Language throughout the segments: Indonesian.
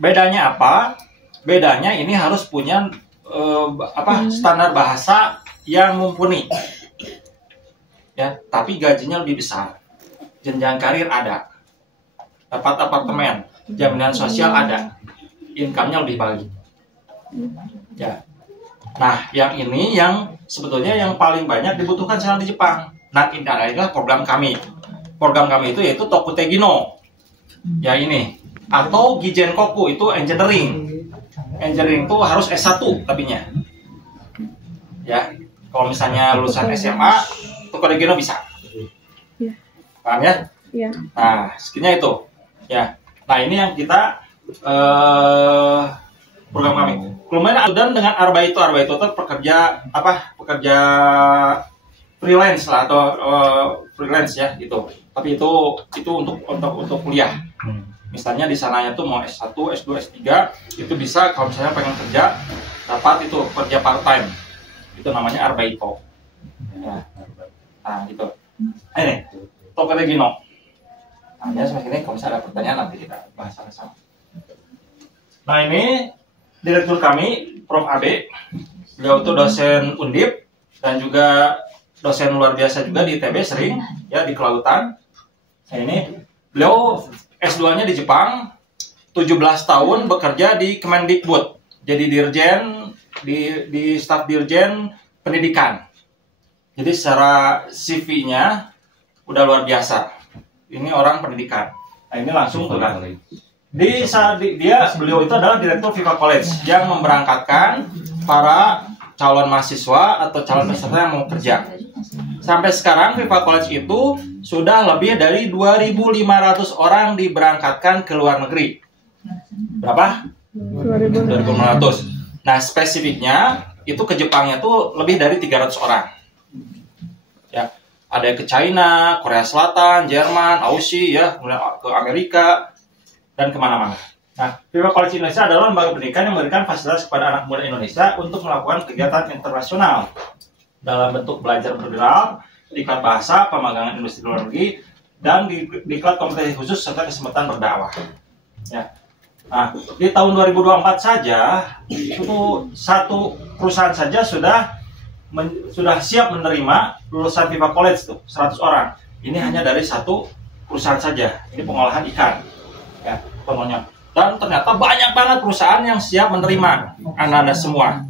Bedanya apa? Bedanya ini harus punya standar bahasa yang mumpuni. Ya, tapi gajinya lebih besar. Jenjang karir ada. Dapat apartemen, jaminan sosial ada. Income-nya lebih bagus. Ya. Nah, yang ini yang sebetulnya yang paling banyak dibutuhkan sekarang di Jepang. Nah, ini adalah program kami. Program kami itu yaitu Tokutegino. Ya ini. Atau Gijenkoku itu engineering. Engineering itu harus S1 tapinya. Ya. Kalau misalnya lulusan SMA, Tokutegino bisa. Paham ya? Iya. Nah, skillnya itu. Ya. Nah, ini yang kita program kami. Kemudian dan dengan Arbaito itu pekerja pekerja freelance lah atau freelance ya gitu. Tapi itu untuk kuliah. Misalnya di sananya tuh mau S1, S2, S3 itu bisa kalau misalnya pengen kerja dapat itu kerja part time. Itu namanya Arbaito. Ya. Nah, gitu. Ini Tokutegino. Nah, sampai sini kalau misalnya ada pertanyaan nanti kita bahas sama-sama. Nah, ini direktur kami, Prof. Abe. Beliau itu dosen Undip dan juga dosen luar biasa juga di ITB sering ya di kelautan. Nah, ini beliau S2-nya di Jepang, 17 tahun bekerja di Kemendikbud. Jadi dirjen di staf dirjen pendidikan. Jadi secara CV-nya udah luar biasa. Ini orang pendidikan. Nah, ini langsung tuh kan. Beliau itu adalah direktur Viva College yang memberangkatkan para calon mahasiswa atau calon peserta yang mau kerja. Sampai sekarang Viva College itu sudah lebih dari 2.500 orang diberangkatkan ke luar negeri. Berapa? 2.500. Nah, spesifiknya itu ke Jepangnya tuh lebih dari 300 orang. Ya, ada ke China, Korea Selatan, Jerman, Aussie, ya, kemudian ke Amerika dan kemana-mana. Nah, Viva College Indonesia adalah lembaga pendidikan yang memberikan fasilitas kepada anak muda Indonesia untuk melakukan kegiatan internasional dalam bentuk belajar bergerak, diklat bahasa, pemagangan industri luar negeri, dan diklat kompetisi khusus serta kesempatan berdakwah. Ya. Nah, di tahun 2024 saja itu satu perusahaan saja sudah siap menerima lulusan Viva College tuh 100 orang. Ini hanya dari satu perusahaan saja. Ini pengolahan ikan. Ya, contohnya. Dan ternyata banyak banget perusahaan yang siap menerima anda semua.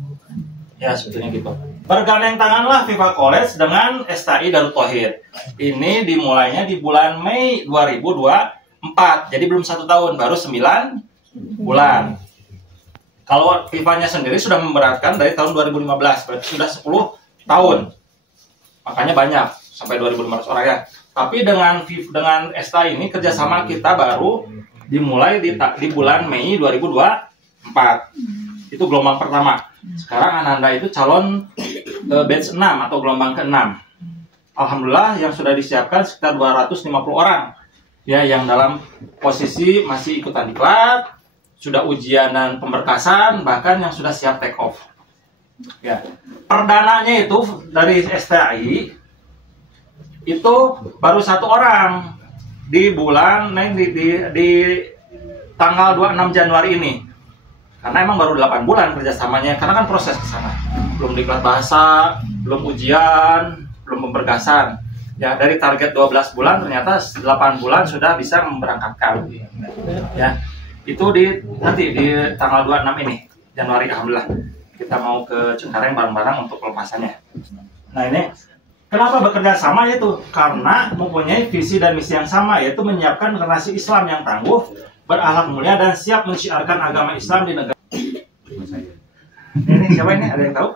Ya, sebetulnya gitu. Bergandeng tanganlah Viva College dengan STI Darut Tauhid. Ini dimulainya di bulan Mei 2024. Jadi belum 1 tahun, baru 9 bulan. Kalau Vivanya sendiri sudah memberatkan dari tahun 2015, berarti sudah 10 tahun. Makanya banyak, sampai 2.500 orang ya. Tapi dengan STA ini kerjasama kita baru dimulai di bulan Mei 2024. Itu gelombang pertama. Sekarang Ananda itu calon batch 6 atau gelombang ke-6. Alhamdulillah yang sudah disiapkan sekitar 250 orang. Ya, yang dalam posisi masih ikutan diklat, sudah ujian dan pemberkasan, bahkan yang sudah siap take off. Ya. Perdananya itu dari STI itu baru 1 orang di bulan di tanggal 26 Januari ini. Karena emang baru 8 bulan kerjasamanya, karena kan proses ke sana. Belum diklat bahasa, belum ujian, belum pemberkasan. Ya, dari target 12 bulan ternyata 8 bulan sudah bisa memberangkatkan. Ya. Itu nanti di tanggal 26 ini Januari, alhamdulillah kita mau ke Cengkareng bareng-bareng untuk pelepasannya. Nah, ini kenapa bekerja sama, yaitu karena mempunyai visi dan misi yang sama, yaitu menyiapkan generasi Islam yang tangguh, berakhlak mulia dan siap mensiarkan agama Islam di negara. Ini siapa ini? Ada yang tahu?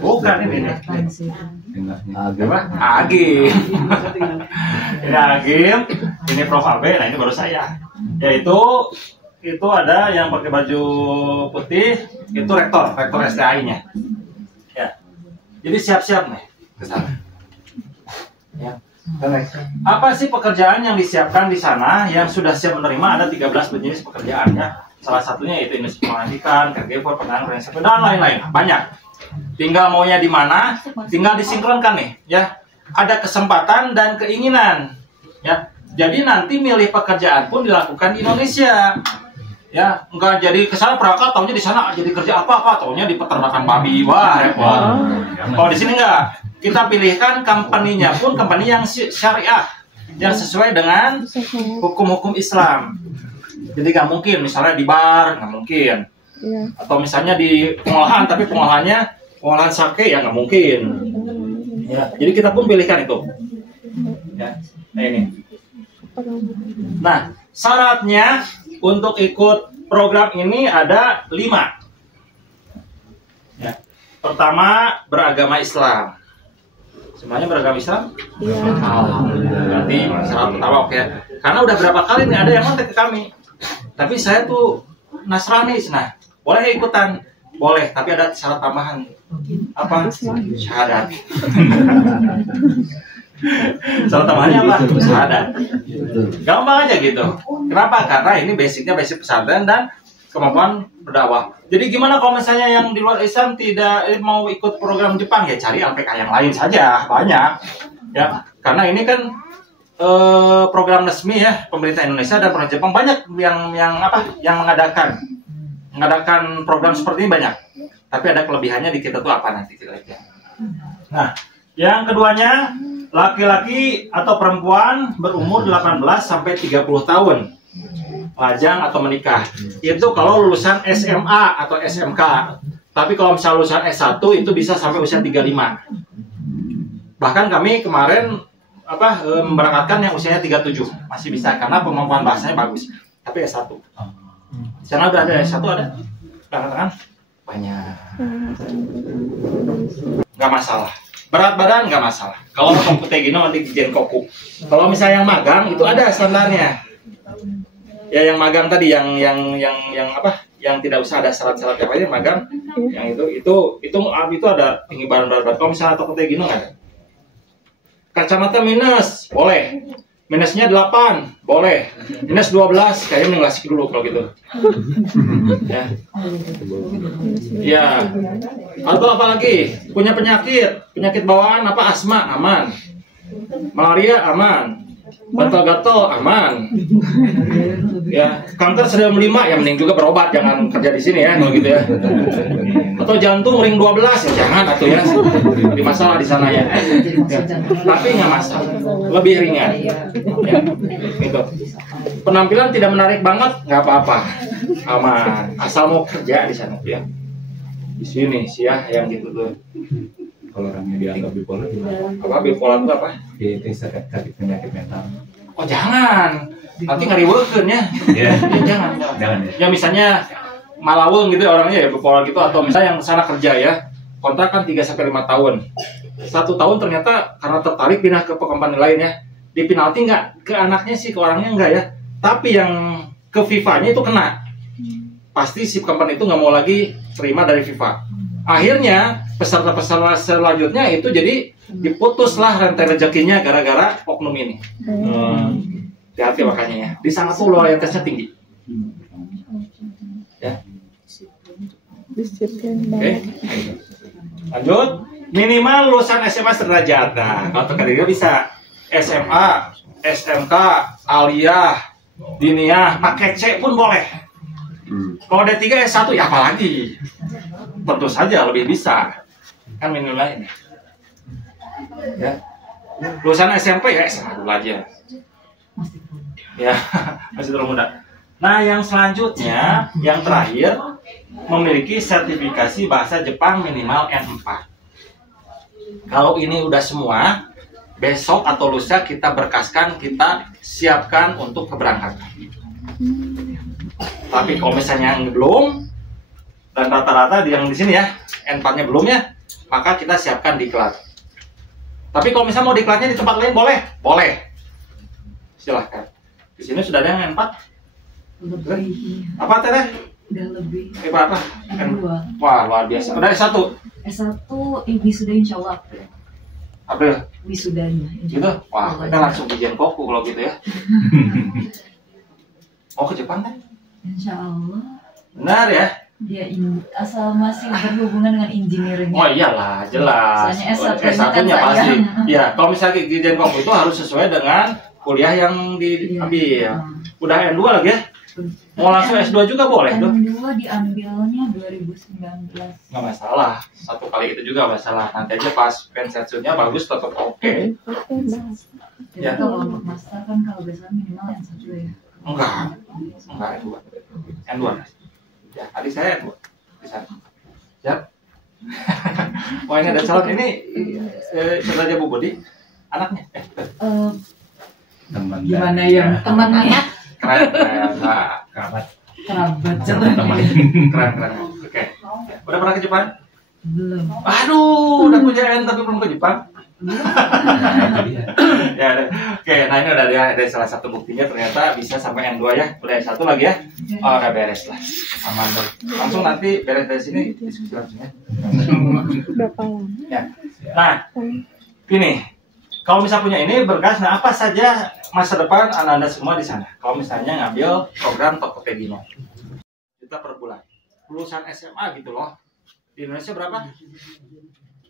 Bukan ini. Agim. Ini Agim. Ini Prof. Abe. Nah, ini baru saya. Yaitu itu ada yang pakai baju putih, itu rektor STI-nya. Ya. Jadi siap-siap nih ke sana. Ya. Apa sih pekerjaan yang disiapkan di sana yang sudah siap menerima? Ada 13 jenis pekerjaan ya. Salah satunya yaitu industri pendidikan, caregiver, penanganan resep dan lain-lain. Banyak. Tinggal maunya di mana, tinggal disinkronkan nih, ya. Ada kesempatan dan keinginan, ya. Jadi nanti milih pekerjaan pun dilakukan di Indonesia. Ya, enggak jadi kesana perangkat, taunya di sana jadi kerja apa, taunya di peternakan babi, wah repot. Kalau di sini enggak, kita pilihkan company-nya pun company yang syariah, yang sesuai dengan hukum-hukum Islam. Jadi nggak mungkin, misalnya di bar nggak mungkin, atau misalnya di pengolahan, tapi pengolahan sake ya nggak mungkin. Ya, jadi kita pun pilihkan itu. Ya, nah ini. Nah, syaratnya untuk ikut program ini ada 5. Ya. Pertama, beragama Islam. Semuanya beragama Islam? Iya. Berarti syarat pertama oke. Karena udah berapa kali nih ada yang kontak ke kami. Tapi saya tuh Nasrani, nah boleh ikutan? Boleh, tapi ada syarat tambahan. Apa? Syahadat. Syarat tambahannya apa? Syahadat. Gampang aja gitu. Kenapa? Karena ini basicnya basic pesantren dan kemampuan berdakwah. Jadi gimana kalau misalnya yang di luar Islam tidak mau ikut program Jepang, ya cari LPK yang lain saja, banyak. Ya, karena ini kan program resmi ya pemerintah Indonesia dan pemerintah Jepang banyak yang mengadakan program seperti ini banyak. Tapi ada kelebihannya di kita tuh apa nanti kita lihat. Nah, yang keduanya laki-laki atau perempuan berumur 18 sampai 30 tahun. Lajang atau menikah. Itu kalau lulusan SMA atau SMK. Tapi kalau misalnya lulusan S1 itu bisa sampai usia 35. Bahkan kami kemarin memberangkatkan yang usianya 37. Masih bisa karena kemampuan bahasanya bagus. Tapi S1. Di sana udah ada S1 ada? Katakan banyak. Nggak masalah. Berat badan nggak masalah. Kalau komputer gini nanti Jenkoku. Kalau misalnya yang magang itu ada standarnya. Ya yang magang tadi yang tidak usah ada syarat-syarat yang lain magang. Yang itu ada tinggi badan berat. Kalau misalnya komputer gini nggak ada. Kacamata minus boleh. Minusnya 8 boleh. Minus 12 kayaknya mengasih dulu kalau gitu. Ya. Ya. Atau apalagi punya penyakit bawaan apa asma aman. Malaria aman. Gatal-gatal aman. Ya, kanker stadium 5 ya mending juga berobat, jangan kerja di sini ya kalau gitu ya. Atau jantung ring 12 ya jangan atau ya. Di masalah di sana ya. Tapi nggak masalah, lebih ringan. Ya. Gitu. Penampilan tidak menarik banget nggak apa-apa. Aman, asal mau kerja di sana ya. Di sini sih ya yang gitu tuh. Kalau orangnya dianggap bipolar gimana? Apa bipolar itu apa? Sakit penyakit mental. Oh jangan, nanti ngariwekeun ya. Iya. Jangan. Ya. Ya misalnya malaweng gitu orangnya ya bipolar gitu, atau misalnya yang sana kerja ya kontrak kan 3-5 tahun. 1 tahun ternyata karena tertarik pindah ke company lain ya, di penalti nggak ke anaknya sih, ke orangnya nggak ya, tapi yang ke FIFA-nya itu kena. Pasti si company itu nggak mau lagi terima dari FIFA. Akhirnya peserta-peserta selanjutnya itu jadi diputuslah rantai rezekinya gara-gara oknum ini. Hati-hati makanya ya. Di sana tuh loyalitasnya tinggi. Ya. Oke. Lanjut. Minimal lulusan SMA sederajat. Nah, kalau terkadang bisa SMA, SMK, aliyah, diniyah, pakai C pun boleh. Kalau D3 S1 ya apalagi? Tentu saja lebih bisa. Kan minimal ini. Ya. Lulusan SMP ya SMA dulu aja. Ya, masih terlalu muda. Nah, yang selanjutnya, yang terakhir, memiliki sertifikasi bahasa Jepang minimal N4. Kalau ini udah semua, besok atau lusa kita berkaskan, kita siapkan untuk keberangkatan. Tapi kalau misalnya yang belum, dan rata-rata yang di sini ya, N4-nya belum ya, maka kita siapkan diklat. Tapi kalau misalnya mau diklatnya di tempat lain boleh? Boleh. Silahkan. Di sini sudah ada yang N4? Lebih. Apa Teteh? Udah lebih. Berapa? N2. Wah, luar biasa. Udah S1? S1 wisuda insya Allah April? Wisudanya. Gitu? Wah, kita langsung di Jenkoku kalau gitu ya. Oh, ke Jepang kan? Insya Allah. Benar ya? Dia asal masih berhubungan dengan engineering. Oh iyalah, jelas. Soalnya S1-nya S1-nya kan pasti. sayang. Iya, kalau misalnya di Jenkoku itu harus sesuai dengan kuliah yang diambil. Iya. Udah N2 lagi ya? Mau langsung S2 juga boleh dong? N2 diambilnya 2019. Nggak masalah, satu kali itu juga masalah. Nanti aja pas pensiunnya bagus tetap oke. Jadi Ya. kalau untuk master kan kalau biasanya minimal yang satu ya. Enggak N2. N2. Ya, adik saya N2. Bisa. Ya. Oh ini ada calon ini saudara Bu Budi, anaknya. Teman Gimana ya? Temannya Keren. Nah, kerabat kerabat teman. keren. Oke. Udah pernah ke Jepang? belum. Aduh, udah punya N tapi belum ke Jepang. Nah, itu dia. Ya, oke. Nah ini udah ada salah satu buktinya ternyata bisa sampai N2 ya. Udah S1 lagi ya. Oh, udah beres lah. Aman deh. Langsung nanti beres dari sini diskusi langsung ya. Berapa lama? Ya. Nah, ini kalau misalnya punya ini bergas, nah apa saja masa depan anda semua di sana? Kalau misalnya ngambil program Tokopedia juta per bulan, lulusan SMA gitu loh. Di Indonesia berapa?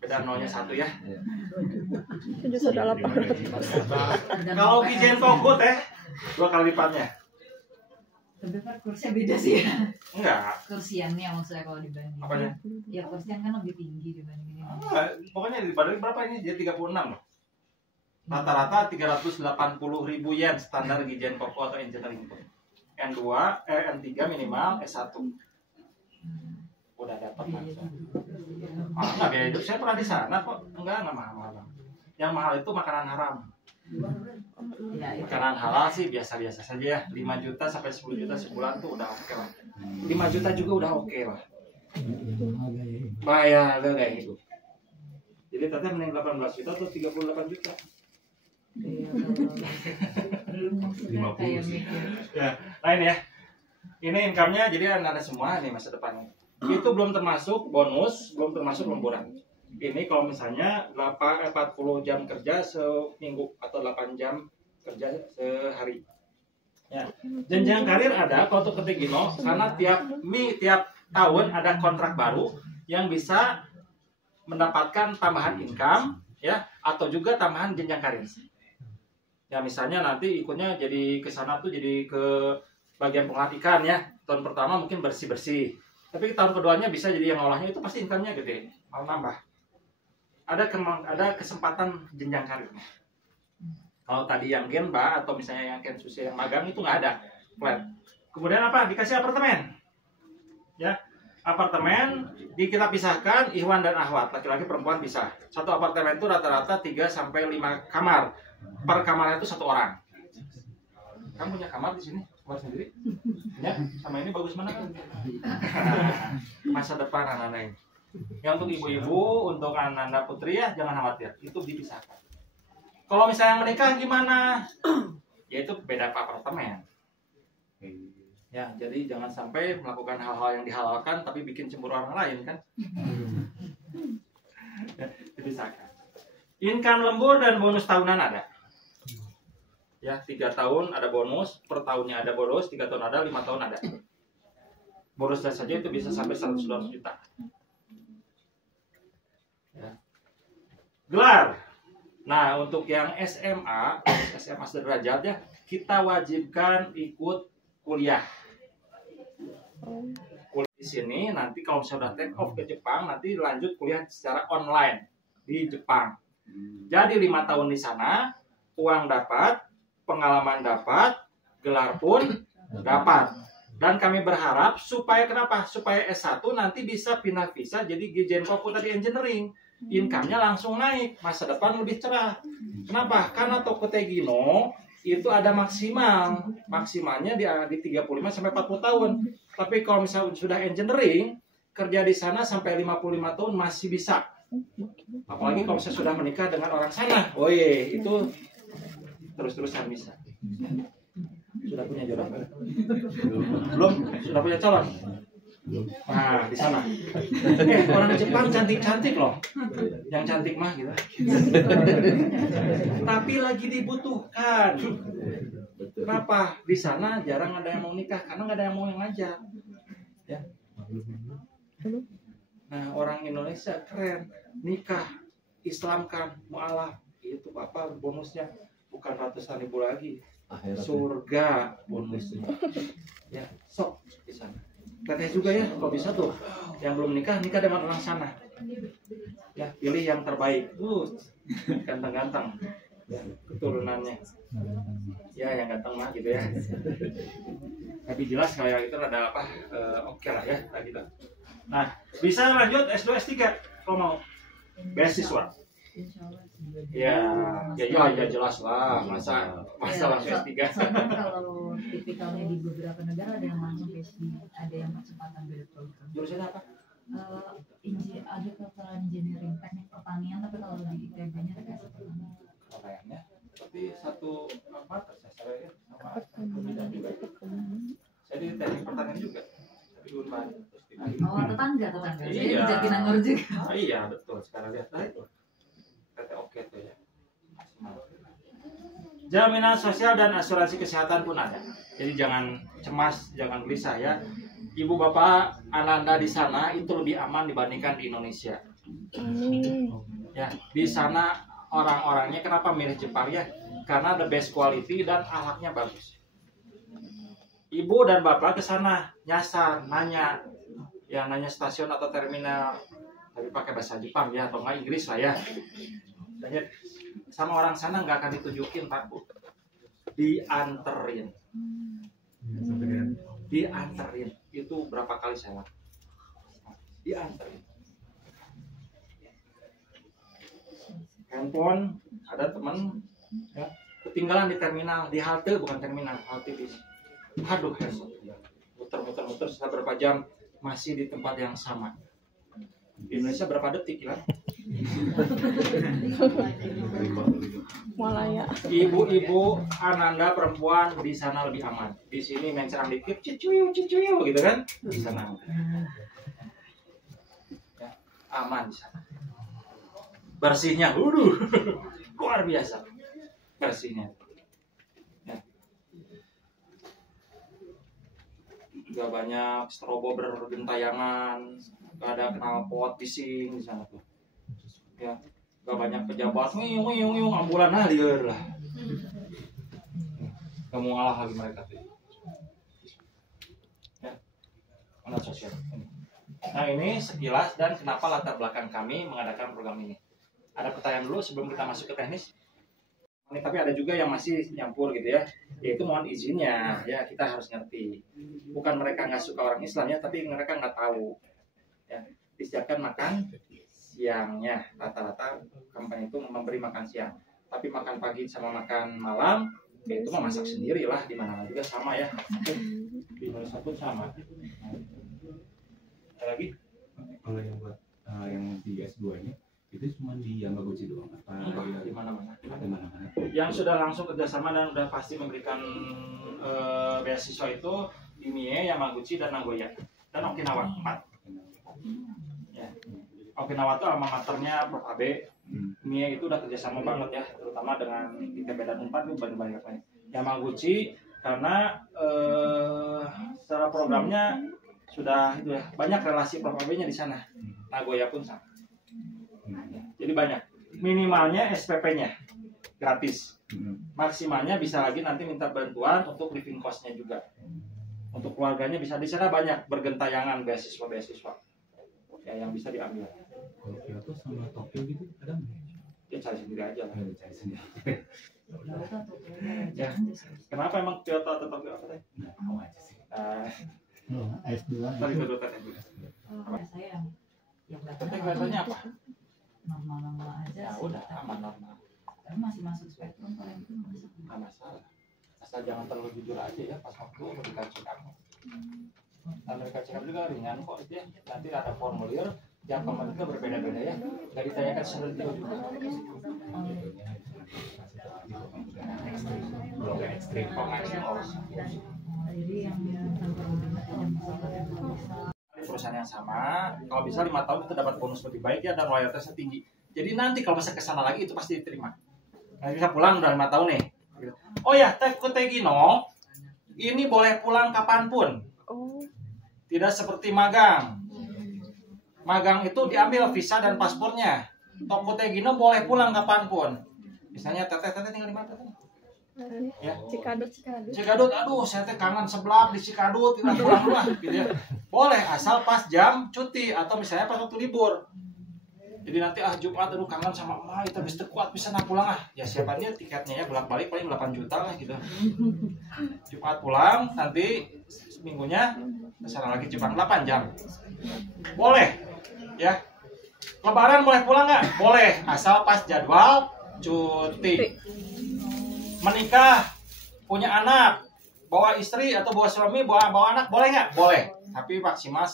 Beda nolnya satu ya. 7,8. Kalau Gijen Toko teh 2 kali lipatnya. Tapi kan kursnya beda sih ya. Enggak. Kursiannya maksudnya kalau dibanding. Apanya? Ya kursian kan lebih tinggi dibanding ini. Pokoknya dibanding berapa ini? Dia 36 loh. Rata-rata 380.000 yen standar Gijen Toko atau engineering. N2, N3 minimal, S1. Udah dapat langsung. Enggak biaya hidup, saya pernah di sana kok. Enggak mahal-mahal. Yang mahal itu makanan haram. Ya, itu. Makanan halal sih biasa-biasa saja ya. 5 juta sampai 10 juta sebulan tuh udah oke lah. 5 juta juga udah oke lah. Bayar gak kayak gitu. Jadi tadi mending 18 juta atau 38 juta. Iya, belum maksudnya 50 kayak sih. mikir. Ya, lain ya. Ini income-nya jadi anda semua nih masa depannya. Itu belum termasuk bonus, belum termasuk lemburan. Ini kalau misalnya 40 jam kerja seminggu atau 8 jam kerja sehari. Ya. Jenjang karir ada kalau untuk Ketegino karena tiap tahun ada kontrak baru yang bisa mendapatkan tambahan income ya atau juga tambahan jenjang karir. Ya misalnya nanti ikutnya jadi ke sana tuh jadi ke bagian pengolahan ikan ya. Tahun pertama mungkin bersih-bersih. Tapi tahun keduanya bisa jadi yang ngolahnya itu pasti income-nya gede, mau nambah. Ada kesempatan jenjang karirnya. Kalau tadi yang Genba atau misalnya yang Kensusi yang magang itu nggak ada flat. Kemudian apa? Dikasih apartemen. Ya. Apartemen kita pisahkan Ikhwan dan Ahwat, laki-laki perempuan pisah. Satu apartemen itu rata-rata 3 sampai 5 kamar. Per kamarnya itu 1 orang. Kamu punya kamar di sini? Kamar sendiri? Ya, sama ini bagus mana kan? Masa depan anak-anak ini. Yang untuk ibu-ibu, untuk anak-anak putri ya jangan khawatir, itu dipisahkan. Kalau misalnya menikah gimana? Ya itu beda apartemen. Ya, jadi jangan sampai melakukan hal-hal yang dihalalkan tapi bikin cemburu orang lain kan? Ya, dipisahkan. Income lembur dan bonus tahunan ada. Ya, 3 tahun ada bonus, per tahunnya ada bonus, 3 tahun ada, 5 tahun ada. Bonusnya saja itu bisa sampai 100 juta. Ya. Gelar. Nah, untuk yang SMA sederajat ya, kita wajibkan ikut kuliah. Kuliah di sini nanti kalau misalnya udah take off ke Jepang, nanti lanjut kuliah secara online di Jepang. Jadi 5 tahun di sana, uang dapat, pengalaman dapat, gelar pun dapat. Dan kami berharap supaya kenapa? Supaya S1 nanti bisa pindah visa jadi Gijen Koku tadi engineering. Income-nya langsung naik, masa depan lebih cerah. Kenapa? Karena Tokotegino itu ada maksimalnya di 35 sampai 40 tahun. Tapi kalau misalnya sudah engineering, kerja di sana sampai 55 tahun masih bisa. Apalagi kalau saya sudah menikah dengan orang sana. Oh iya, itu terus-terusan bisa. Sudah punya jodoh? Belum? Sudah punya calon? Nah, di sana. Orang Jepang cantik-cantik loh. Yang cantik mah gitu. Tapi lagi dibutuhkan. Kenapa? Di sana jarang ada yang mau nikah karena nggak ada yang mau yang ngajar. Ya. Nah, orang Indonesia keren, nikah, Islamkan, mualaf, itu apa bonusnya. bukan ratusan ribu lagi, Akhirat. surga bonusnya. Ya, sok di sana. Teteh juga ya, kalau bisa tuh yang belum nikah dengan orang sana. Ya, pilih yang terbaik. Ganteng-ganteng. Ya, keturunannya. Ya, yang ganteng mah gitu ya. Tapi jelas kayak itu ada apa? Oke lah ya, kayak gitu. Nah, bisa lanjut S2 S3 kalau mau. Beasiswa. Insya Allah sih. Ya jelas lah. Masa langsung S3. Soalnya kalau tipikalnya di beberapa negara ada yang langsung PhD, ada yang percepatan beda program. Jurusan apa? Agricultural engineering, teknik pertanian, tapi kalau di ITB-nya teknik pertanian. Kayaknya. Tapi satu apa tersasar ya sama Pertanian juga. perkebunan. Saya di teknik pertanian juga. Tapi Unpad. Oh, tetangga. Saya di Iya. Jatinangor juga. Iya betul. Sekarang lihat itu. Kata oke tuh ya. Jaminan sosial dan asuransi kesehatan pun ada. Jadi jangan cemas, jangan gelisah ya. Ibu bapak Ananda di sana itu lebih aman dibandingkan di Indonesia. Amin. Ya, di sana orang-orangnya kenapa milih Jepang ya? Karena the best quality dan alatnya bagus. Ibu dan bapak ke sana nyasar, nanya stasiun atau terminal, tapi pakai bahasa Jepang ya atau nggak Inggris lah ya. Dan sama orang sana nggak akan ditunjukin Pak Bu, dianterin itu berapa kali saya lakukan, dianterin. Handphone ada teman ya, ketinggalan di terminal, di halte, bukan terminal, halte bis. Aduh, muter setelah berapa jam masih di tempat yang sama. Di Indonesia berapa detik ya? Malaya. Ibu-ibu Ananda perempuan di sana lebih aman. Di sini main serang dikit, cucu gitu kan? Di sana ya, aman di sana. Bersihnya, luar biasa bersihnya. Ya. Gak banyak strobo bergentayangan, gak ada knalpot bising di sana tuh. Ya, gak banyak pejabat, ngiyung, ambulan liar lah. Gak mau ngalah lagi mereka tuh. Ya, mana sosial. Nah ini sekilas dan kenapa latar belakang kami mengadakan program ini. Ada pertanyaan dulu sebelum kita masuk ke teknis. Ini tapi ada juga yang masih nyampur gitu ya. Yaitu mohon izinnya, ya kita harus ngerti. Bukan mereka nggak suka orang Islam ya, tapi mereka nggak tahu. Ya, disediakan makan siangnya. Rata-rata company itu memberi makan siang. Tapi makan pagi sama makan malam, ya itu mah masak sendiri lah. Di mana juga sama ya. Di Indonesia pun sama. Ada lagi? Kalau yang buat yang di S2 ini itu cuma di Yamaguchi doang apa Di mana-mana. ada mana-mana? Yang sudah langsung kerjasama dan sudah pasti memberikan beasiswa itu di Mie, Yamaguchi, dan Nagoya dan Okinawa 4. Ya. Okinawa itu alma maternya Prof. Abe. Mie itu udah kerjasama banget ya, terutama dengan ITB dan Unpad itu banyak banget. Yamaguchi karena secara programnya sudah itu ya banyak relasi Prof. Abe-nya di sana. Nagoya pun sama. Jadi banyak. Minimalnya SPP-nya gratis. Maksimalnya bisa lagi nanti minta bantuan untuk living cost-nya juga. Untuk keluarganya bisa di sana banyak bergentayangan beasiswa ya yang bisa diambil. Kalau Kyoto sama Tokyo gitu ada nggak? Ya cari sendiri aja lah. Ada cari sendiri. Ya. Kenapa emang Kyoto atau Tokyo apa teh? Nggak tahu aja sih. S2 Tadi kedutaan juga. Saya yang Teteh kelihatannya apa? normal aja. Ya udah aman normal. Tapi masih masuk spektrum kalau itu Nggak masalah. Asal jangan terlalu jujur aja ya pas waktu Amerika Cikam. Amerika Cikam juga ringan kok itu ya. Nanti ada formulir yang pemerintah berbeda-beda ya. Nggak ditanyakan secara detail juga. Belum ke ekstrim. jadi yang tanpa limit yang bisa Di perusahaan yang sama, kalau bisa 5 tahun itu dapat bonus lebih baik ya dan loyalitasnya tinggi. Jadi nanti kalau bisa kesana lagi itu pasti diterima. Nanti bisa pulang udah 5 tahun nih. Oh ya, Teh Kutegino, ini boleh pulang kapanpun. Tidak seperti magang. Magang itu diambil visa dan paspornya. Tok Kutegino boleh pulang kapanpun. Misalnya Teteh tinggal di mana Teteh? Ya. Cikadut. Cikadut, aduh saya teh kangen seblak di Cikadut, tidak pulang lah gitu ya. Boleh asal pas jam cuti atau misalnya pas waktu libur. Jadi nanti Jumat aduh kangen sama emak itu bisa kuat bisa pulang ya siapanya tiketnya ya bolak-balik paling 8 juta lah gitu. Jumat pulang nanti minggunya kesana lagi Jepang 8 jam. Boleh ya. Lebaran boleh pulang nggak? Boleh asal pas jadwal cuti. Menikah, punya anak, bawa istri atau bawa suami, bawa anak, boleh nggak? Boleh. Tapi maksimal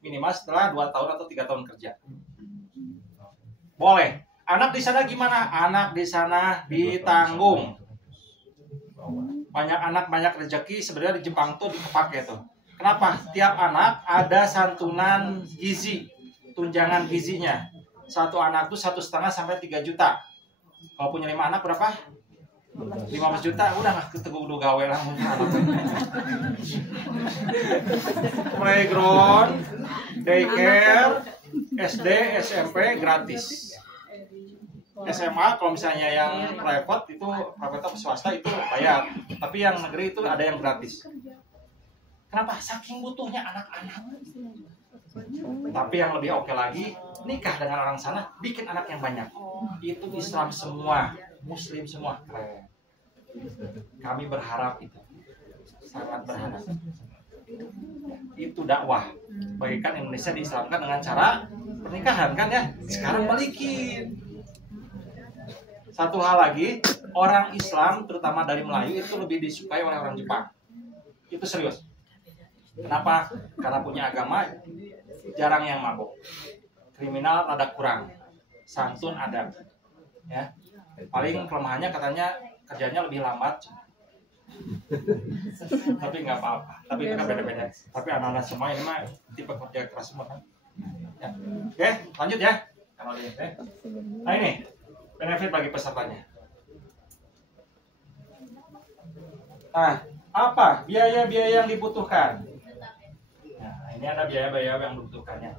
minimal setelah 2 tahun atau 3 tahun kerja. Boleh. Anak di sana gimana? Anak di sana ditanggung. Banyak anak, banyak rezeki. Sebenarnya di Jepang tuh dipakai tuh. Kenapa? Tiap anak ada santunan gizi, tunjangan gizinya. Satu anak tuh 1,5 sampai 3 juta. Kalau punya 5 anak berapa? 15 juta, udah nggak ketemu gawe lah playground, daycare, SD, SMP gratis. SMA kalau misalnya yang private itu private atau swasta itu bayar, tapi yang negeri itu ada yang gratis. Kenapa? Saking butuhnya anak-anak. Tapi yang lebih oke lagi, nikah dengan orang sana, bikin anak yang banyak. Itu Islam semua, Muslim semua. Keren. Kami berharap itu, sangat berharap. Itu dakwah. Bagikan Indonesia diislamkan dengan cara pernikahan kan ya. Sekarang balikin. Satu hal lagi, orang Islam terutama dari Melayu itu lebih disukai oleh orang Jepang. Itu serius. Kenapa? Karena punya agama jarang yang mabuk. Kriminal ada kurang. Santun ada. Ya. Paling kelemahannya katanya kerjanya lebih lambat. Tapi nggak apa-apa. Tapi itu kan beda-beda. Tapi anak-anak semua ini mah tipe kerja keras semua kan. Ya. Oke, lanjut ya. Kalau ini, nah ini benefit bagi pesertanya. Nah, apa biaya-biaya yang dibutuhkan? Nah, ini ada biaya-biaya yang dibutuhkannya.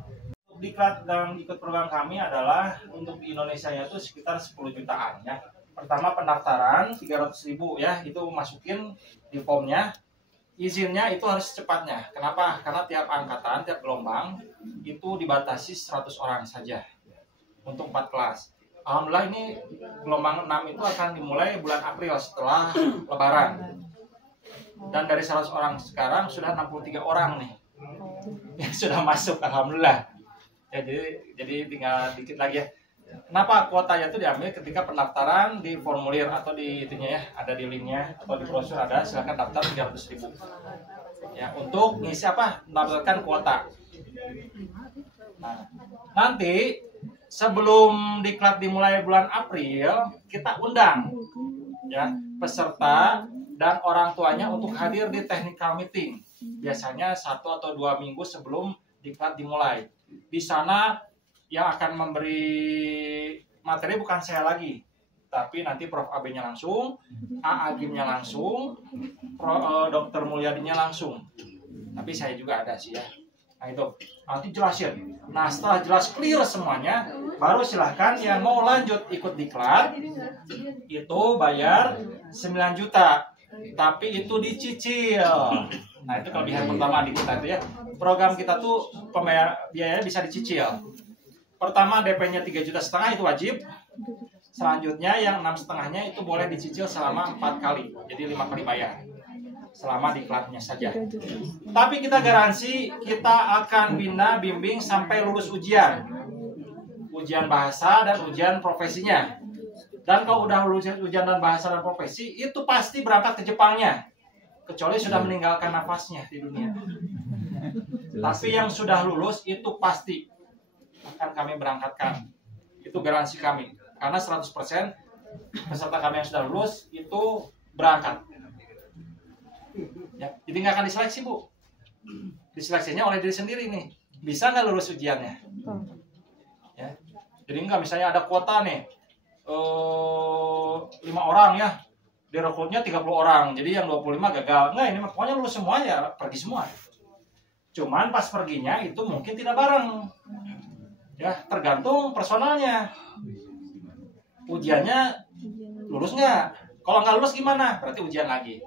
Diklat dan ikut program kami adalah untuk di Indonesia itu sekitar 10 jutaan ya. Pertama pendaftaran 300.000 ya, itu masukin di formnya. Izinnya itu harus secepatnya. Kenapa? Karena tiap angkatan, tiap gelombang itu dibatasi 100 orang saja untuk 4 kelas. Alhamdulillah ini gelombang 6 itu akan dimulai bulan April setelah Lebaran. Dan dari 100 orang sekarang sudah 63 orang nih yang sudah masuk, alhamdulillah. Ya, jadi tinggal dikit lagi ya. Kenapa kuotanya itu diambil ketika pendaftaran di formulir atau di itunya ya, ada di linknya atau di brosur ada, silakan daftar 300.000. Ya, untuk ngisi apa? Mendapatkan kuota. Nah, nanti sebelum diklat dimulai bulan April, kita undang ya peserta dan orang tuanya untuk hadir di technical meeting. Biasanya 1 atau 2 minggu sebelum diklat dimulai. Di sana yang akan memberi materi bukan saya lagi, tapi nanti Prof. AB-nya langsung, A. Agim-nya langsung, Dr. Mulyadinya langsung. Tapi saya juga ada sih ya. Nah itu, nanti jelasin. Nah setelah jelas clear semuanya, baru silahkan yang mau lanjut ikut diklat, itu bayar 9 juta. Tapi itu dicicil. Nah itu kelebihan pertama di kita itu ya. Program kita tuh biayanya bisa dicicil. Pertama DP-nya 3,5 juta itu wajib. Selanjutnya yang 6,5-nya itu boleh dicicil selama 4 kali. Jadi 5 kali bayar. Selama diklatnya saja. Tapi kita garansi kita akan bina bimbing sampai lulus ujian. Ujian bahasa dan ujian profesinya. Dan kalau udah lulus ujian dan bahasa dan profesi, itu pasti berangkat ke Jepangnya. Kecuali sudah meninggalkan nafasnya di dunia. Tapi yang sudah lulus itu pasti akan kami berangkatkan. Itu garansi kami. Karena 100% peserta kami yang sudah lulus itu berangkat. Ya, jadi nggak akan diseleksi, Bu. Diseleksinya oleh diri sendiri nih. Bisa nggak lulus ujiannya? Ya. Jadi nggak misalnya ada kuota nih 5 orang ya. Direkrutnya 30 orang. Jadi yang 25 gagal. Nggak, ini pokoknya lulus semua ya, pergi semua. Cuman pas perginya itu mungkin tidak bareng. Ya, tergantung personalnya. Ujiannya lulus nggak? Kalau nggak lulus gimana? Berarti ujian lagi.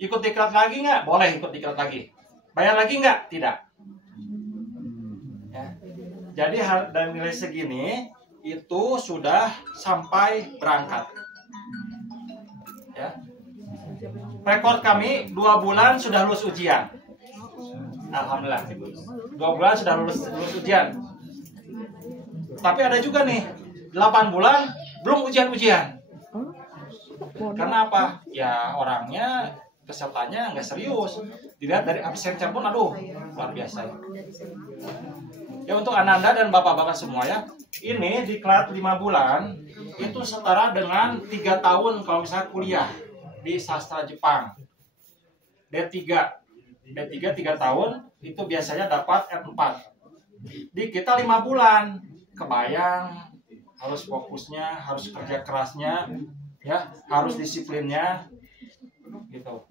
Ikut diklat lagi nggak? Boleh ikut diklat lagi. Bayar lagi nggak? Tidak. Ya. Jadi dari nilai segini itu sudah sampai berangkat. Ya. Rekor kami 2 bulan sudah lulus ujian. Alhamdulillah. 2 bulan sudah lulus ujian. Tapi ada juga nih 8 bulan belum ujian-ujian. Karena apa? Ya orangnya pesertanya nggak serius. Dilihat dari absennya pun aduh luar biasa. Ya untuk Ananda dan bapak-bapak semua ya, ini diklat 5 bulan itu setara dengan 3 tahun kalau misalnya kuliah di sastra Jepang. D3 3 tahun itu biasanya dapat R4. Di kita 5 bulan, kebayang harus fokusnya, harus kerja kerasnya, ya harus disiplinnya, gitu.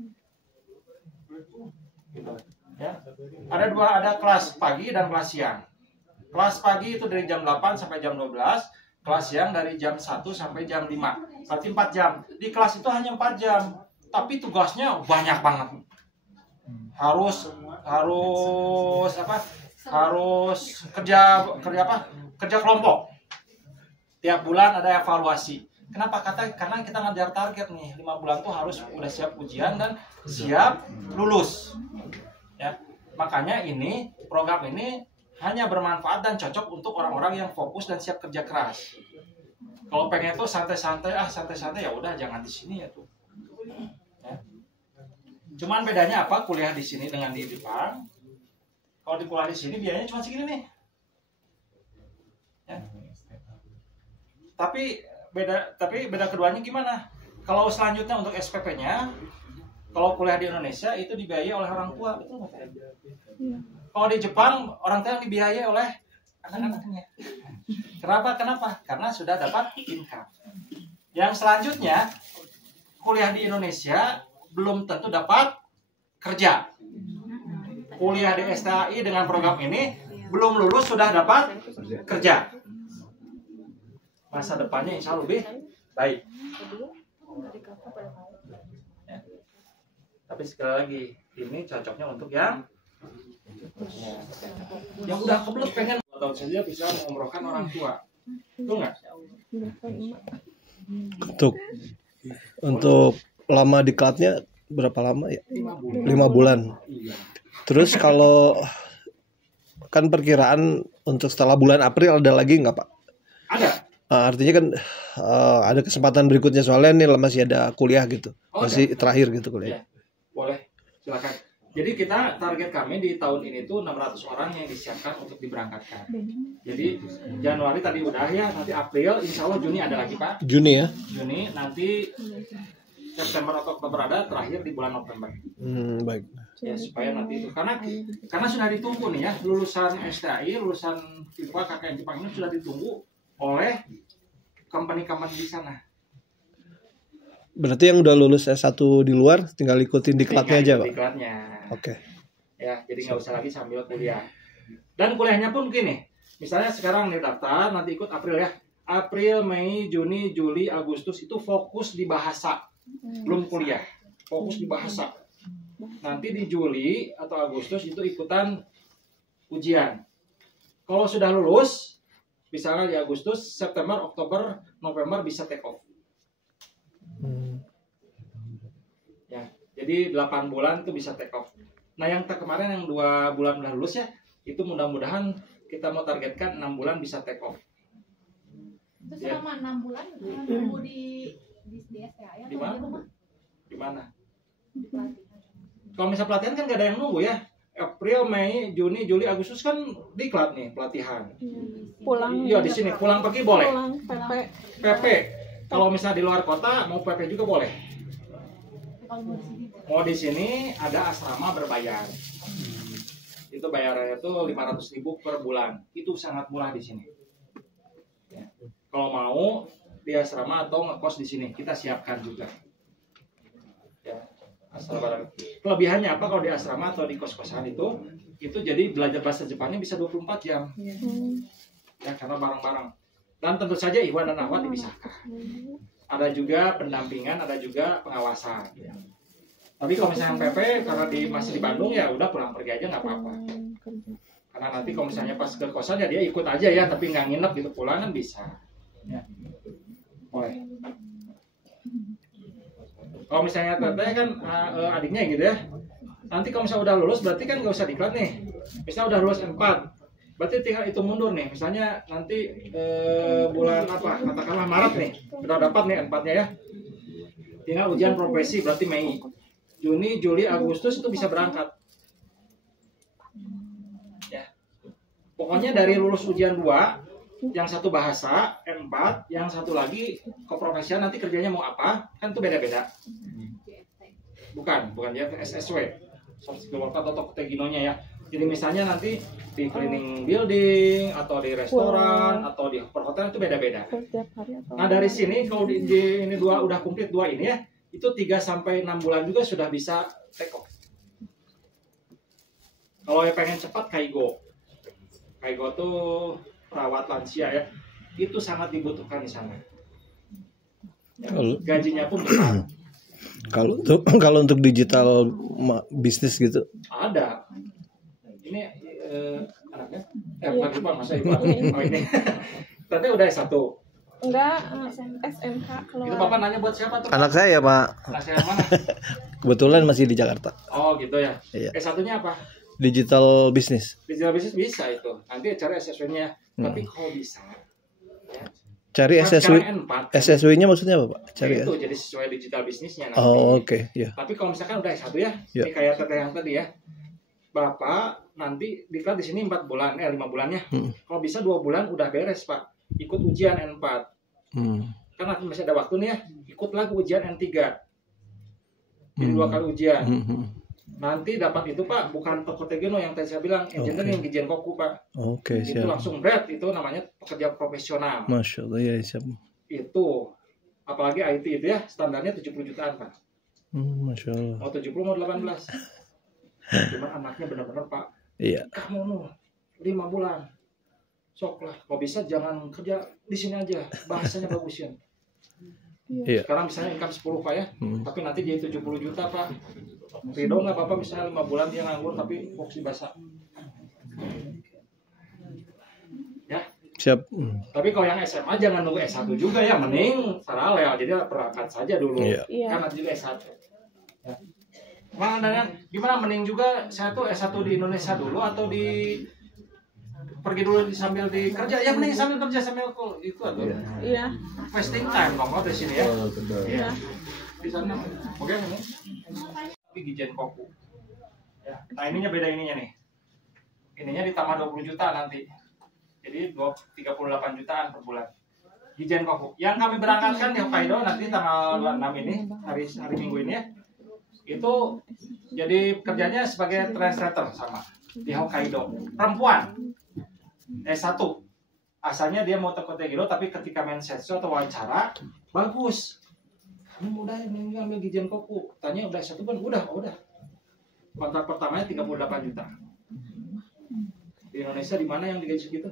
Ya. Ada kelas pagi dan kelas siang. Kelas pagi itu dari jam 8 sampai jam 12, kelas siang dari jam 1 sampai jam 5. Berarti 4 jam. Di kelas itu hanya 4 jam, tapi tugasnya banyak banget. Harus kerja kelompok. Tiap bulan ada evaluasi. Kenapa? Karena kita ngejar target nih, 5 bulan tuh harus udah siap ujian dan siap lulus. Ya. Makanya program ini hanya bermanfaat dan cocok untuk orang-orang yang fokus dan siap kerja keras. Kalau pengen tuh santai-santai ya udah jangan di sini ya tuh. Ya. Cuman bedanya apa kuliah di sini dengan di Jepang? Kalau di kuliah di sini biayanya cuma segini nih. Ya. Tapi beda keduanya gimana? Kalau selanjutnya untuk SPP-nya, kalau kuliah di Indonesia itu dibiayai oleh orang tua, betul nggak? Kalau di Jepang orang tua yang dibiayai oleh anak-anaknya. Kenapa? Karena sudah dapat income. Yang selanjutnya kuliah di Indonesia belum tentu dapat kerja. Kuliah di STAI dengan program ini belum lulus sudah dapat kerja. Masa depannya insya Allah lebih baik. Ya. Tapi sekali lagi ini cocoknya untuk yang udah kebelet pengen tahun saja bisa mengumrohkan orang tua. Itu nggak? Untuk lama diklatnya berapa lama ya? 5 bulan. Terus kalau kan perkiraan untuk setelah bulan April ada lagi nggak Pak? Ada. Artinya kan ada kesempatan berikutnya soalnya nih masih ada kuliah gitu, masih terakhir gitu kuliah. Ya, boleh, silakan. Jadi kita target kami di tahun ini tuh 600 orang yang disiapkan untuk diberangkatkan. Jadi Januari tadi udah ya, nanti April, Insya Allah Juni ada lagi Pak. Juni ya? Juni, nanti September atau Oktober ada, terakhir di bulan November. Baik. Ya supaya nanti itu karena sudah ditunggu nih ya, lulusan STAI, lulusan IPA KKN Jepang ini sudah ditunggu oleh company-company di sana. Berarti yang udah lulus S1 di luar tinggal ikutin diklatnya aja, Pak? Diklatnya. Oke. Ya, jadi nggak usah lagi sambil kuliah. Dan kuliahnya pun begini. Misalnya sekarang nih daftar, nanti ikut April ya. April, Mei, Juni, Juli, Agustus itu fokus di bahasa. Belum kuliah. Fokus di bahasa. Nanti di Juli atau Agustus itu ikutan ujian. Kalau sudah lulus, misalnya di Agustus, September, Oktober, November bisa take off. Ya, jadi 8 bulan itu bisa take off. Nah, yang kemarin yang 2 bulan udah lulus ya, itu mudah-mudahan kita mau targetkan 6 bulan bisa take off. Itu selama 6 bulan nunggu di STAI atau di rumah? Di mana? Di pelatihan. Kalau misalnya pelatihan kan gak ada yang nunggu ya. April, Mei, Juni, Juli, Agustus kan diklat nih pelatihan. Pulang. Iya di sini pulang pergi boleh. Pulang PP. PP. Kalau misalnya di luar kota mau PP juga boleh. Kalau Mau di sini ada asrama berbayar. Itu bayarannya tuh 500.000 per bulan. Itu sangat murah di sini. Ya. Kalau mau di asrama atau ngekos di sini kita siapkan juga. Ya. Asal barang. Kelebihannya apa kalau di asrama atau di kos-kosan itu jadi belajar bahasa Jepangnya bisa 24 jam. Ya karena bareng-bareng. Dan tentu saja Iwan dan Ahwat dipisahkan. ada juga pendampingan, ada juga pengawasan. Tapi kalau misalnya PP karena masih di Bandung ya udah pulang pergi aja nggak apa-apa. Karena nanti kalau misalnya pas ke kosan ya dia ikut aja ya, tapi nggak nginep gitu, pulang kan bisa. Ya. Boleh. Kalau misalnya teteh kan adiknya gitu ya, nanti kalau misalnya udah lulus berarti kan nggak usah diklat nih. Misalnya udah lulus 4, berarti tinggal itu mundur nih. Misalnya nanti bulan apa, katakanlah Maret nih, udah dapat nih 4-nya ya. Tinggal ujian profesi berarti Mei, Juni, Juli, Agustus itu bisa berangkat. Ya. Pokoknya dari lulus ujian 2, yang satu bahasa, M4, yang satu lagi keprofesian nanti kerjanya mau apa, kan itu beda-beda. Bukan dia SSW, soft skill worker atau Teginonya ya. Jadi misalnya nanti di cleaning building atau di restoran atau di perhotelan itu beda-beda. Nah dari sini kalau di ini udah komplit 2 ini ya, itu 3 sampai 6 bulan juga sudah bisa take off. Kalau yang pengen cepat Kaigo tuh perawat lansia ya, itu sangat dibutuhkan di sana. Ya, gajinya pun besar. Kalau untuk digital bisnis gitu ada. Ini anaknya bukan Ipan, masa Ipan. Oh ini. Tapi udah S1. Enggak, SMK kalau. Itu Bapak nanya buat siapa tuh? anak saya Pak, Anak saya mana? kebetulan masih di Jakarta. Oh gitu ya. Iya. S1-nya apa? Digital bisnis. Digital business bisa itu. Nanti cari SSW-nya. Tapi kalau bisa ya, Cari kan SSW. sekarang N4, SSW-nya maksudnya apa Pak? Cari itu jadi sesuai digital bisnisnya nanti. Oh oke, ya. Tapi kalau misalkan udah S1 ya, Ya. ini kayak teteh yang tadi ya. Bapak nanti diklat di sini 4 bulan, 5 bulannya. Kalau bisa 2 bulan udah beres Pak. Ikut ujian N4. Karena masih ada waktu nih ya. Ikut lagi ujian N3. Jadi 2 kali ujian. Nanti dapat itu Pak, bukan toko Tegeno yang tadi saya bilang, engineering Gijen Koku Pak. Oke, Itu siap. langsung berat, itu namanya pekerja profesional. Masya Allah ya siap. Itu apalagi IT itu ya, standarnya 70 jutaan Pak. Masya Allah. Mau 70 mau 18. Cuman anaknya benar-benar Pak, Iya. kamu nuh 5 bulan. Sok lah, kalau bisa jangan kerja di sini aja, bahasanya bagusin. Iya. Sekarang misalnya income 10 Pak ya, tapi nanti jadi 70 juta Pak. Ridho nggak Bapak misalnya 5 bulan dia nganggur tapi fokus di bahasa. Ya. Siap. Tapi kalau yang SMA jangan nunggu S1 juga ya, mending paralel. Jadi berangkat saja dulu. Iya. Kan nanti juga S1. Ya. Gimana mending juga saya tuh S1 di Indonesia dulu atau pergi dulu sambil di kerja ya, mending sambil kerja sambil itu atau Iya. wasting time ngomong di sini ya. Iya. Di sana. Oke ini. Tapi Gijen Koku. Ya. Nah ininya beda ininya nih. Ininya ditambah 20 juta nanti. Jadi 38 jutaan per bulan. Gijen Koku. Yang kami berangkatkan di Hokkaido nanti tanggal 26 ini, hari Minggu ini ya. Itu jadi kerjanya sebagai translator sama di Hokkaido. Perempuan. S1. Asalnya dia mau toko Tegiro tapi ketika main sensio atau wawancara bagus. Kamu udah ini ambil Gijen Koku. Tanya udah S1 kan? Udah. Kontrak pertamanya 38 juta. Di Indonesia di mana yang digaji segitu?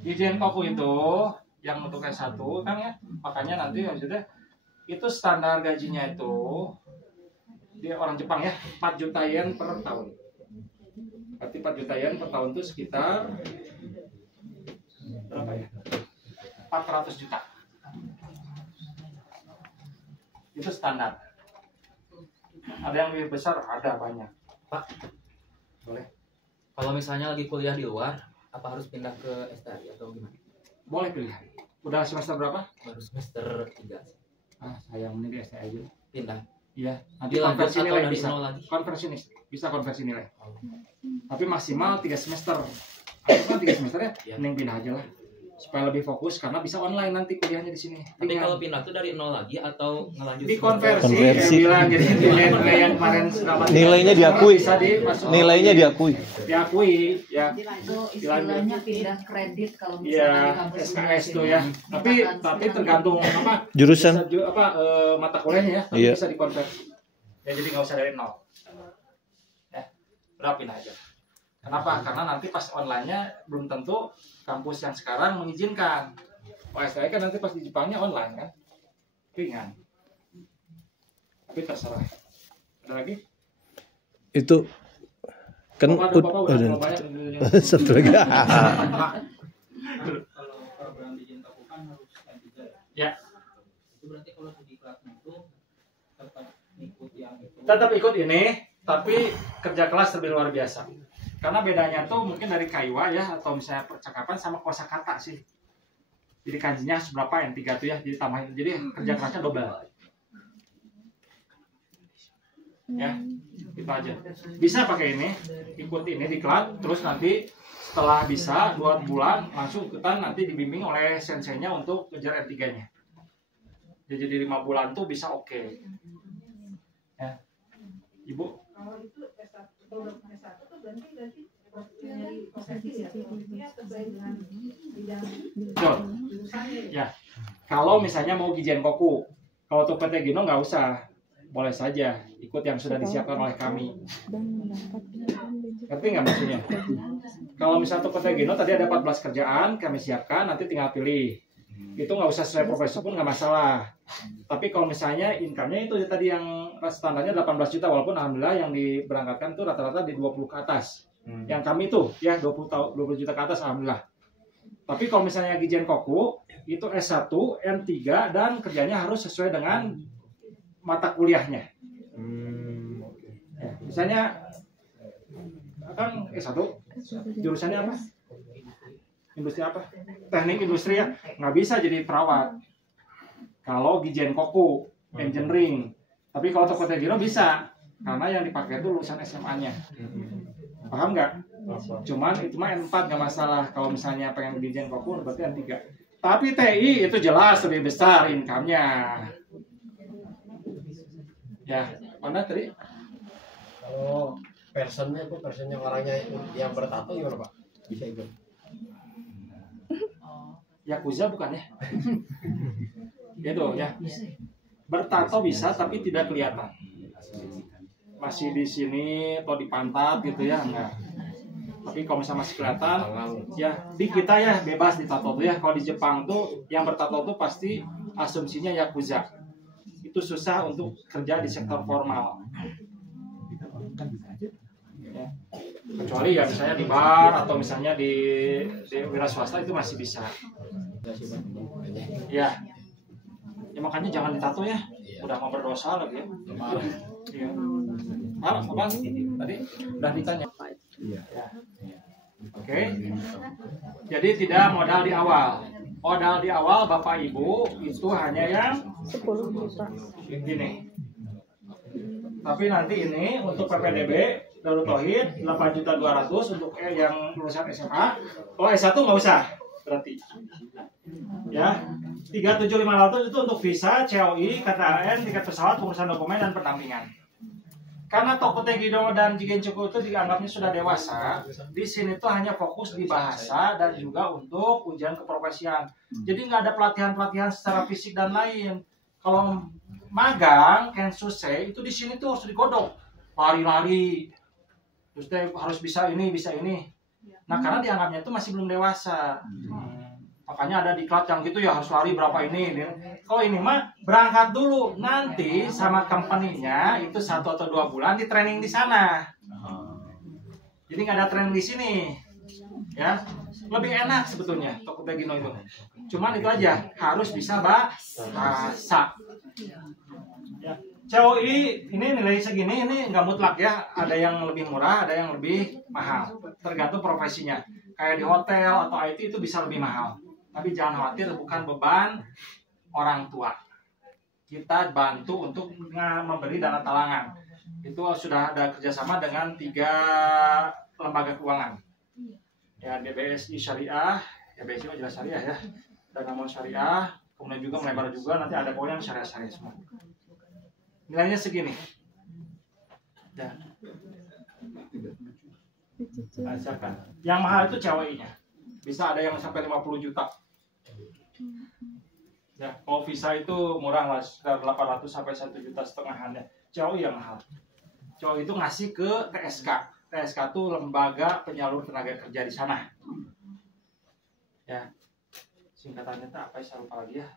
Gijen Koku itu yang untuk S1 kan ya, makanya nanti maksudnya itu standar gajinya itu dia orang Jepang ya 4 juta yen per tahun. Berarti 4 juta yen per tahun itu sekitar berapa ya? 400 juta. Itu standar. Ada yang lebih besar, ada banyak. Pak, Boleh. kalau misalnya lagi kuliah di luar, apa harus pindah ke STI atau gimana? Boleh pilihan. Udah semester berapa? Baru semester 3 Ah, saya mending di STI aja. pindah. Iya, nanti Dilanjut konversi atau nilai dari bisa. nol lagi? Konversi nih, bisa konversi nilai. Oh. Tapi maksimal 3 semester. Aku kan 3 semester ya, Iya. mending pindah aja lah. Supaya lebih fokus karena bisa online nanti kuliahnya di sini. Tapi Ringan. kalau pindah tuh dari nol lagi atau ngelanjut? dikonversi, Konversi. kayak bilang jadi nilai yang kemarin selama Nilainya diakui. bisa dimasuk. Nilainya diakui. Diakui ya. Itu istilahnya pindah kredit kalau misalnya Iya, di kampus SKS tuh ya. Tapi tergantung apa Jurusan. bisa mata kuliahnya ya, tapi Iya. bisa dikonversi. Ya jadi nggak usah dari nol. Ya. udah pindah aja. Kenapa? Karena nanti pas online-nya belum tentu kampus yang sekarang mengizinkan. STI kan nanti pas di Jepangnya online kan, ringan. Tapi terserah. Ada lagi? Itu kan Bapak udah banyak. satu lagi. Kalau program izin Toku kan harus N3 Ya. Itu berarti kalau di kelasnya itu tetap ikut yang itu. Tetap ikut ini, tapi kerja kelas lebih luar biasa. Karena bedanya tuh mungkin dari kaiwa ya, atau misalnya percakapan sama kosakata sih. Jadi kanjinya seberapa N3 tuh ya, jadi tambahin. Jadi kerja kelasnya double. Ya, itu aja. Bisa pakai ini, ikut ini di kelas, terus nanti setelah bisa 2 bulan langsung ikutan nanti dibimbing oleh senseinya untuk kejar N3-nya. Jadi 5 bulan tuh bisa oke. Ya. Ibu? Kalau itu S1, program S1 tuh berarti nyari posisi ya, posisinya sesuai dengan bidang Betul. jurusannya. Ya. Kalau misalnya mau Gijen Koku, kalau untuk PT Gino nggak usah, boleh saja ikut yang sudah disiapkan oleh kami. Ngerti nggak maksudnya? Kalau misalnya untuk PT Gino tadi ada 14 kerjaan kami siapkan, nanti tinggal pilih. Itu nggak usah sesuai profesi pun nggak masalah. Tapi kalau misalnya income-nya itu tadi yang standarnya 18 juta, walaupun alhamdulillah yang diberangkatkan itu rata-rata di 20 ke atas. Yang kami tuh ya 20 juta ke atas alhamdulillah. Tapi kalau misalnya Gijen Koku itu S1, N3 dan kerjanya harus sesuai dengan mata kuliahnya. Ya, misalnya kan S1 jurusannya apa? Industri apa? Teknik industri ya. Nggak bisa jadi perawat. Kalau Gijen Koku, engineering. Tapi kalau Toko Tegiro bisa. Karena yang dipakai itu lulusan SMA-nya. Paham nggak? Cuman itu mah N4 nggak masalah. Kalau misalnya pengen Gijen Koku berarti N3. Tapi TI itu jelas lebih besar income-nya. Ya, mana tadi? Kalau personnya itu personnya orangnya yang bertato gimana Pak? Bisa ikut? Yakuza bukan ya? Gitu ya. Bertato bisa tapi tidak kelihatan. Masih di sini atau di pantat gitu ya, enggak. Tapi kalau misalnya masih kelihatan, ya di kita ya bebas ditato tuh ya. Kalau di Jepang tuh yang bertato tuh pasti asumsinya Yakuza. Itu susah untuk kerja di sektor formal. Ya. Kecuali ya misalnya di bar atau misalnya di wira swasta itu masih bisa. Ya. Ya makanya jangan ditato ya. Udah mau berdosa lagi ya. Iya. Apa tadi udah ditanya. Ya. Oke. Jadi tidak modal di awal. Modal di awal Bapak Ibu itu hanya yang 10 juta. Gini. Tapi nanti ini untuk PPDB Darut Tauhid 8.200.000 untuk yang lulusan SMA. Kalau S1 nggak usah berarti. Ya. 3.750.000 itu untuk visa, COI, KTAN, tiket pesawat, pengurusan dokumen dan pendampingan. Karena Toko Tegino dan Jigen Cuku itu dianggapnya sudah dewasa, di sini tuh hanya fokus di bahasa dan juga untuk ujian keprofesian. Jadi nggak ada pelatihan-pelatihan secara fisik dan lain. Kalau magang, Kensusei, itu di sini tuh harus digodok, lari-lari, terus harus bisa ini, bisa ini. Nah karena dianggapnya itu masih belum dewasa. Makanya ada diklat yang gitu ya harus lari berapa ini. Kalau ini mah berangkat dulu, nanti sama company-nya itu 1 atau 2 bulan di training di sana. Jadi nggak ada training di sini, ya lebih enak sebetulnya Toko Tegino itu. Cuman itu aja harus bisa bahasa. Ya. COI ini nilai segini ini nggak mutlak ya. Ada yang lebih murah, ada yang lebih mahal. Tergantung profesinya. Kayak di hotel atau IT itu bisa lebih mahal. Tapi jangan khawatir, bukan beban orang tua. Kita bantu untuk memberi dana talangan. Itu sudah ada kerjasama dengan 3 lembaga keuangan. Ya, BBSI Syariah, ya BSI jelas Syariah ya. Dagangan Syariah, kemudian juga melebar juga, nanti ada poin yang syariah-syariah semua. Nilainya segini. Ya. Bacakan. Yang mahal itu COI-nya. Bisa ada yang sampai 50 juta. Ya, kalau visa itu murah lah, sekitar 800 sampai 1,5 juta ya. COI yang mahal. COI itu ngasih ke TSK. TSK itu lembaga penyalur tenaga kerja di sana. Ya, singkatannya apa ya, saya lupa lagi ya.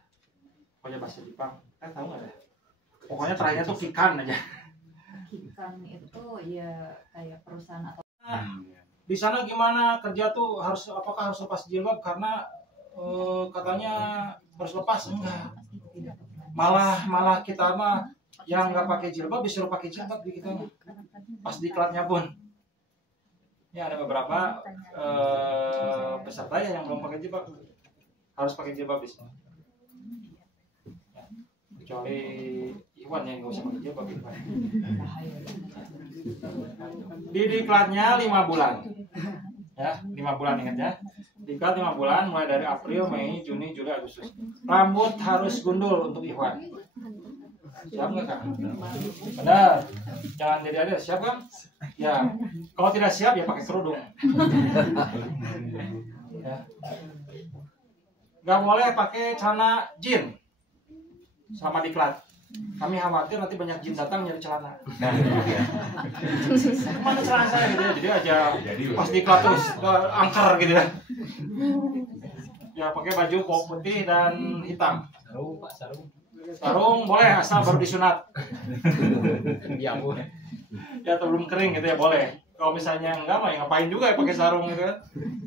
Pokoknya bahasa Jepang, tahu nggak ya? Pokoknya terakhirnya tuh Kikan aja. Kikan itu ya kayak perusahaan atau Di sana gimana kerja tuh apakah harus lepas jilbab karena katanya harus lepas? Enggak. Malah kita mah yang nggak pakai jilbab disuruh pakai jilbab di kita mah. Pas diklatnya pun. Ya ada beberapa peserta yang belum pakai jilbab, harus pakai jilbab di sini. Ya, kecuali Iwan yang nggak usah pakai jilbab. Di diklatnya 5 bulan. Ya, 5 bulan ingat ya. Diklat 5 bulan mulai dari April, Mei, Juni, Juli, Agustus. Rambut harus gundul untuk Iwan. Siap nggak Kang? Benar. Jangan diri-diri. Siap kan? Ya. Kalau tidak siap ya pakai kerudung. Ya. Nggak boleh pakai celana jin selama diklat. Kami khawatir nanti banyak jin datang nyari celana. Mana celana saya gitu ya. Jadi aja pas diklat terus angker gitu ya. Ya pakai baju putih dan hitam. Sarung Pak, sarung. Sarung boleh asal baru disunat. Ya Bu. Ya atau belum kering gitu ya boleh. Kalau misalnya enggak mah ya ngapain juga ya pakai sarung gitu kan.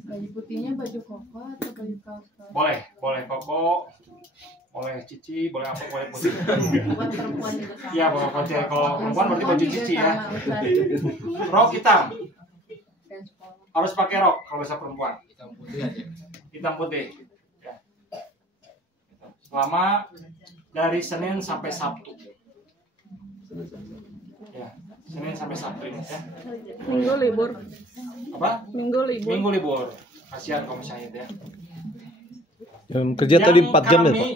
Baju putihnya baju koko atau baju kaos? Boleh koko, boleh cici, boleh apa, boleh putih. buat perempuan juga sama. Iya, boleh putih. Kalau perempuan berarti baju cici ya. Rok hitam. Harus pakai rok kalau bisa perempuan. Hitam putih aja. Hitam putih. Ya. Selama dari Senin sampai Sabtu. Ya, Senin sampai Sabtu ini ya. Minggu libur. Apa? Minggu libur. Minggu libur. Kasihan kalau misalnya itu ya. Jam kerja tadi 4 jam ya, Pak?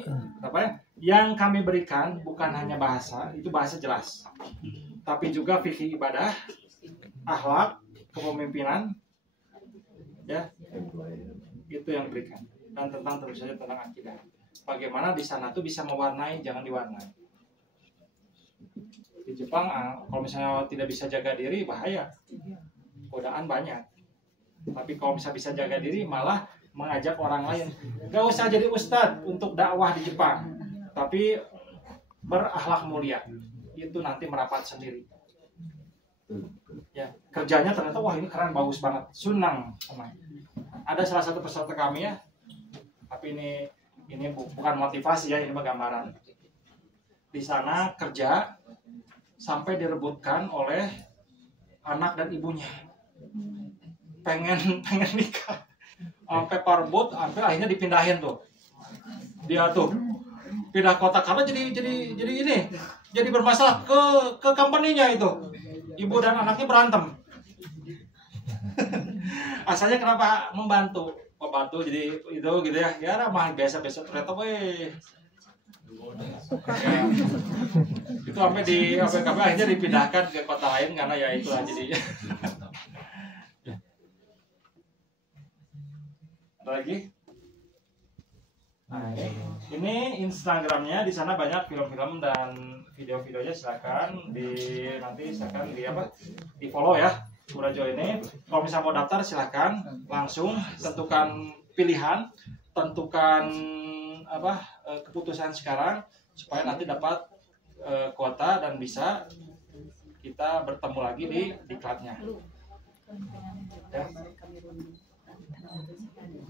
Apa ya? Yang kami berikan bukan hanya bahasa, itu bahasa jelas. Tapi juga fikih ibadah, akhlak, kepemimpinan, ya. Itu yang diberikan. Dan tentang terus saja tentang akidah. Bagaimana di sana tuh bisa mewarnai, jangan diwarnai. Di Jepang, kalau misalnya tidak bisa jaga diri, bahaya. Godaan banyak. Tapi kalau misalnya bisa jaga diri, malah mengajak orang lain. Gak usah jadi ustadz untuk dakwah di Jepang, tapi berakhlak mulia. Itu nanti merapat sendiri. Ya, kerjanya ternyata wah ini keren, bagus banget, senang. Ada salah satu peserta kami ya, tapi ini bukan motivasi ya, ini mah gambaran. Di sana kerja sampai direbutkan oleh anak dan ibunya. Pengen nikah. Sampai parbot, sampai akhirnya dipindahin tuh. Dia tuh pindah kota karena jadi bermasalah ke company-nya itu. Ibu dan anaknya berantem. Asalnya kenapa membantu jadi itu gitu ya. Ya ramah biasa-biasa ternyata weh. Ya. Itu sampai akhirnya dipindahkan ke kota lain karena ya itulah jadi. Ada lagi? Nah, ini Instagramnya, di sana banyak film-film dan video-videonya, silakan silakan di follow ya Urajo ini. Kalau misalnya mau daftar silakan langsung tentukan pilihan, tentukan keputusan sekarang supaya nanti dapat kuota dan bisa kita bertemu lagi di diklatnya. Ya.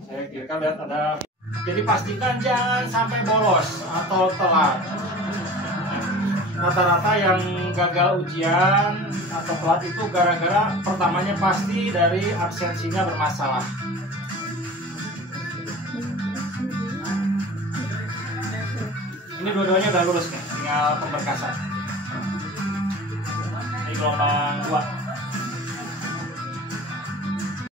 Saya kira lihat ada. Jadi pastikan jangan sampai bolos atau telat. Rata-rata yang gagal ujian atau telat itu gara-gara pertamanya pasti dari absensinya bermasalah. Ini dua-duanya udah lulus nih, tinggal pemberkasan. Ini gelombang 2.